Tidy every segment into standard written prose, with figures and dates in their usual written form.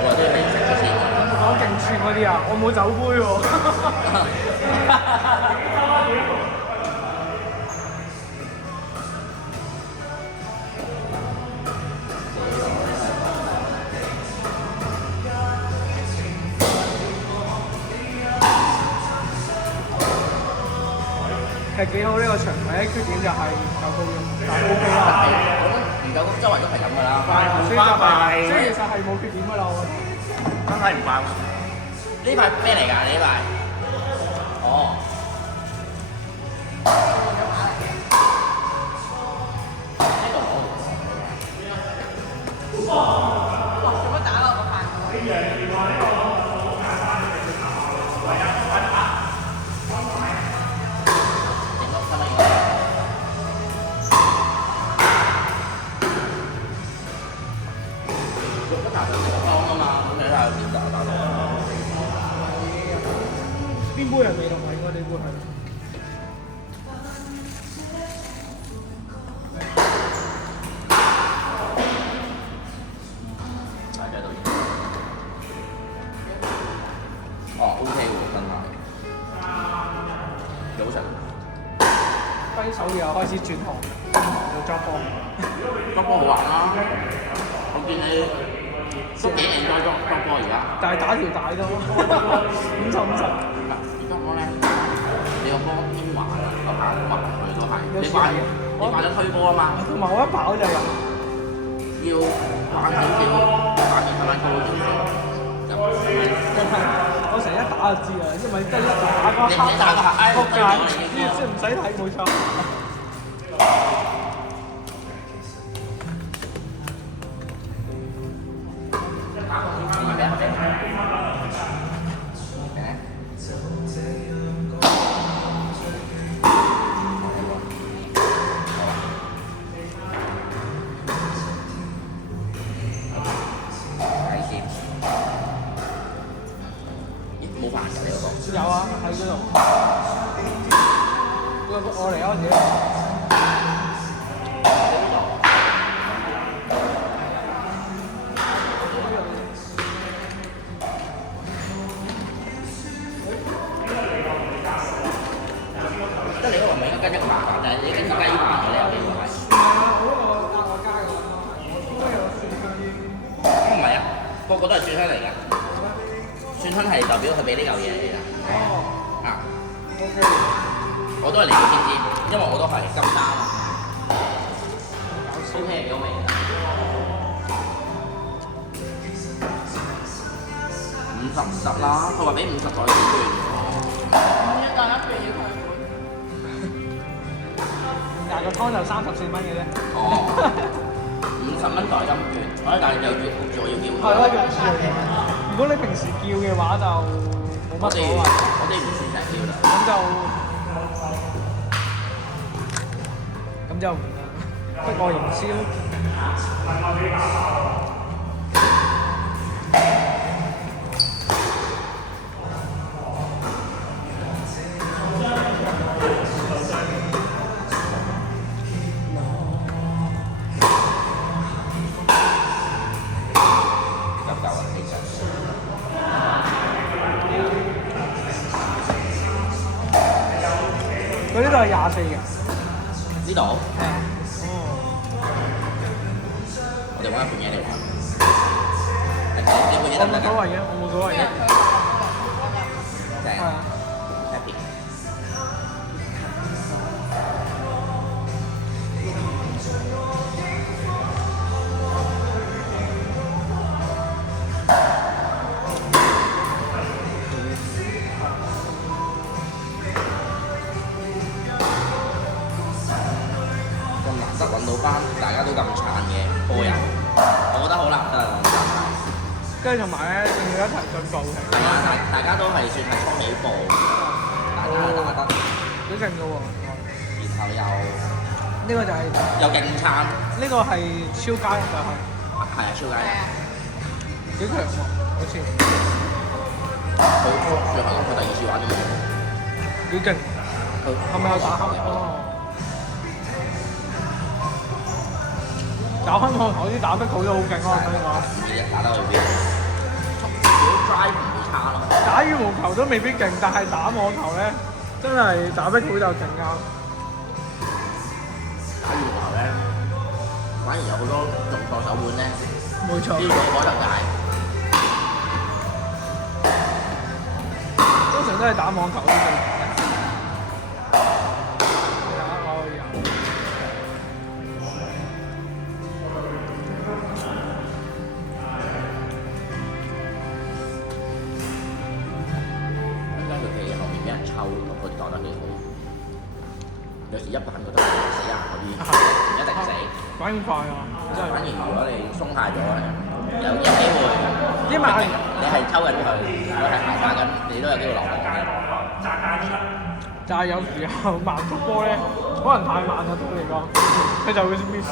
我都係食咗先。講勁串嗰啲啊，我冇酒杯喎。其實幾好呢個場，唯一缺點就係夠高音，但 OK 啦。我覺得唔夠周圍都係咁㗎啦。所以其實係冇缺點㗎啦，我覺得。真係唔快。呢塊咩嚟㗎？你呢塊？哦。呢個好。哇！做乜打落個飯度？邊杯係未落啊？應該呢杯係。哦 ，OK 喎，真係幾好食。揮手又開始轉行做 job 波。捉波好玩啦！我見你都幾認真捉波而家。但係打條帶都50-50。你捉波咧，你個波偏滑啊，個跑滑佢都係。你慣咗推波啊嘛。同埋我一跑就入。要慣少少，慣少慢慢高少少。我成日一打就知啦，因為即係一打嗰一刻撲街，即係唔使睇冇錯。冇飯㗎你嗰個。有啊，喺嗰度。我嚟啊，我自己。即係你嗰個唔係應該跟一個麻煩，但係你跟住雞飯嘅你有機會係。唔係啊，個個都係蒜香嚟㗎。蒜香係代表佢俾呢嚿嘢嚟㗎。哦。啊。OK。我都係嚟到先知，因為我都係金沙啊。OK 幾好味㗎。50啦，佢話俾50袋券。大家決要佢廿個湯就34蚊嘅啫。哦。50蚊代金券，但係又要焗住，我要叫。係咯，要叫。如果你平時叫嘅話就冇乜所謂。我哋唔算成日叫啦。咁就不過營銷。佢呢度係24嘅。呢度？係啊。我哋揾一盤嘢嚟玩。你盤嘢得唔得㗎？我冇所謂嘅，我冇所謂嘅。正。係啊。happy。揾到班大家都咁撐嘅波友，我覺得好難得啊！講真係。跟住同埋咧，仲要一齊進步嘅。係啊，大家都係算係初起步，大家得咪得？幾勁嘅喎！然後又呢個就係又勁撐。呢個係超街就係。係啊，超街。幾強喎，好似。佢最後佢第2次玩咗冇？幾勁！佢係咪有打黑？哦。打開網球啲打得佢都好勁啊！我同你講，每日打得去邊？如果 drive 唔會差咯。打羽毛球都未必勁，但係打網球咧，真係打得佢就勁啊！打羽毛球咧，反而有好多用錯手腕咧，冇錯，呢個可能就係通常都係打網球嗰啲。佢打得幾好，有時一板覺得死硬嗰啲，唔一定死。反應快啊！真係。反而如果你鬆懈咗咧，有機會。因為你係抽緊佢，如果係挨打緊，你都有機會落網嘅。但係有時候慢速波咧，可能太慢啦對你嚟講，佢就會 miss。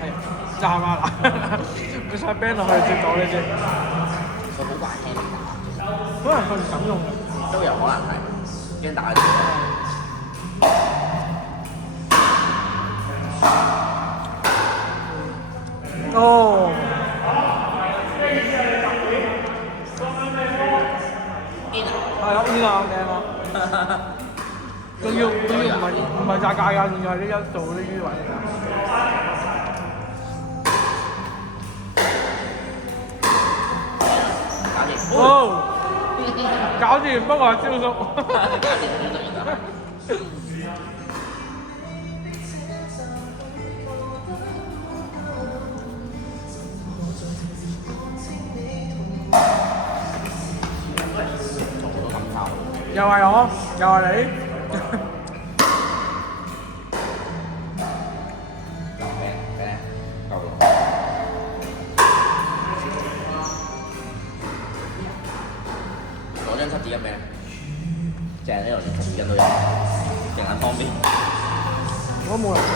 係炸嘛啦！佢晒 band 落去接到呢隻。佢好怪聽你打，可能佢唔敢用，都有可能係驚打佢。哦。係咯，呢個靚咯。仲要唔係炸界㗎，仲要係呢一做呢啲位。哦，搞掂，不過係招數。又係我，又係你。攞張濕紙巾俾你，正呢度連濕紙巾都有，勁撚方便。我冇人先。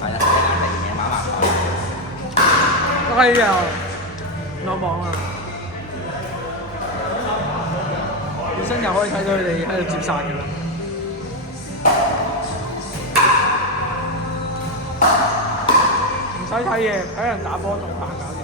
係啦，你啱嚟嘅馬麻係啊，落網啊！本身又可以睇到佢哋喺度接殺㗎啦。唔使睇嘢，睇人打波仲煩㗎。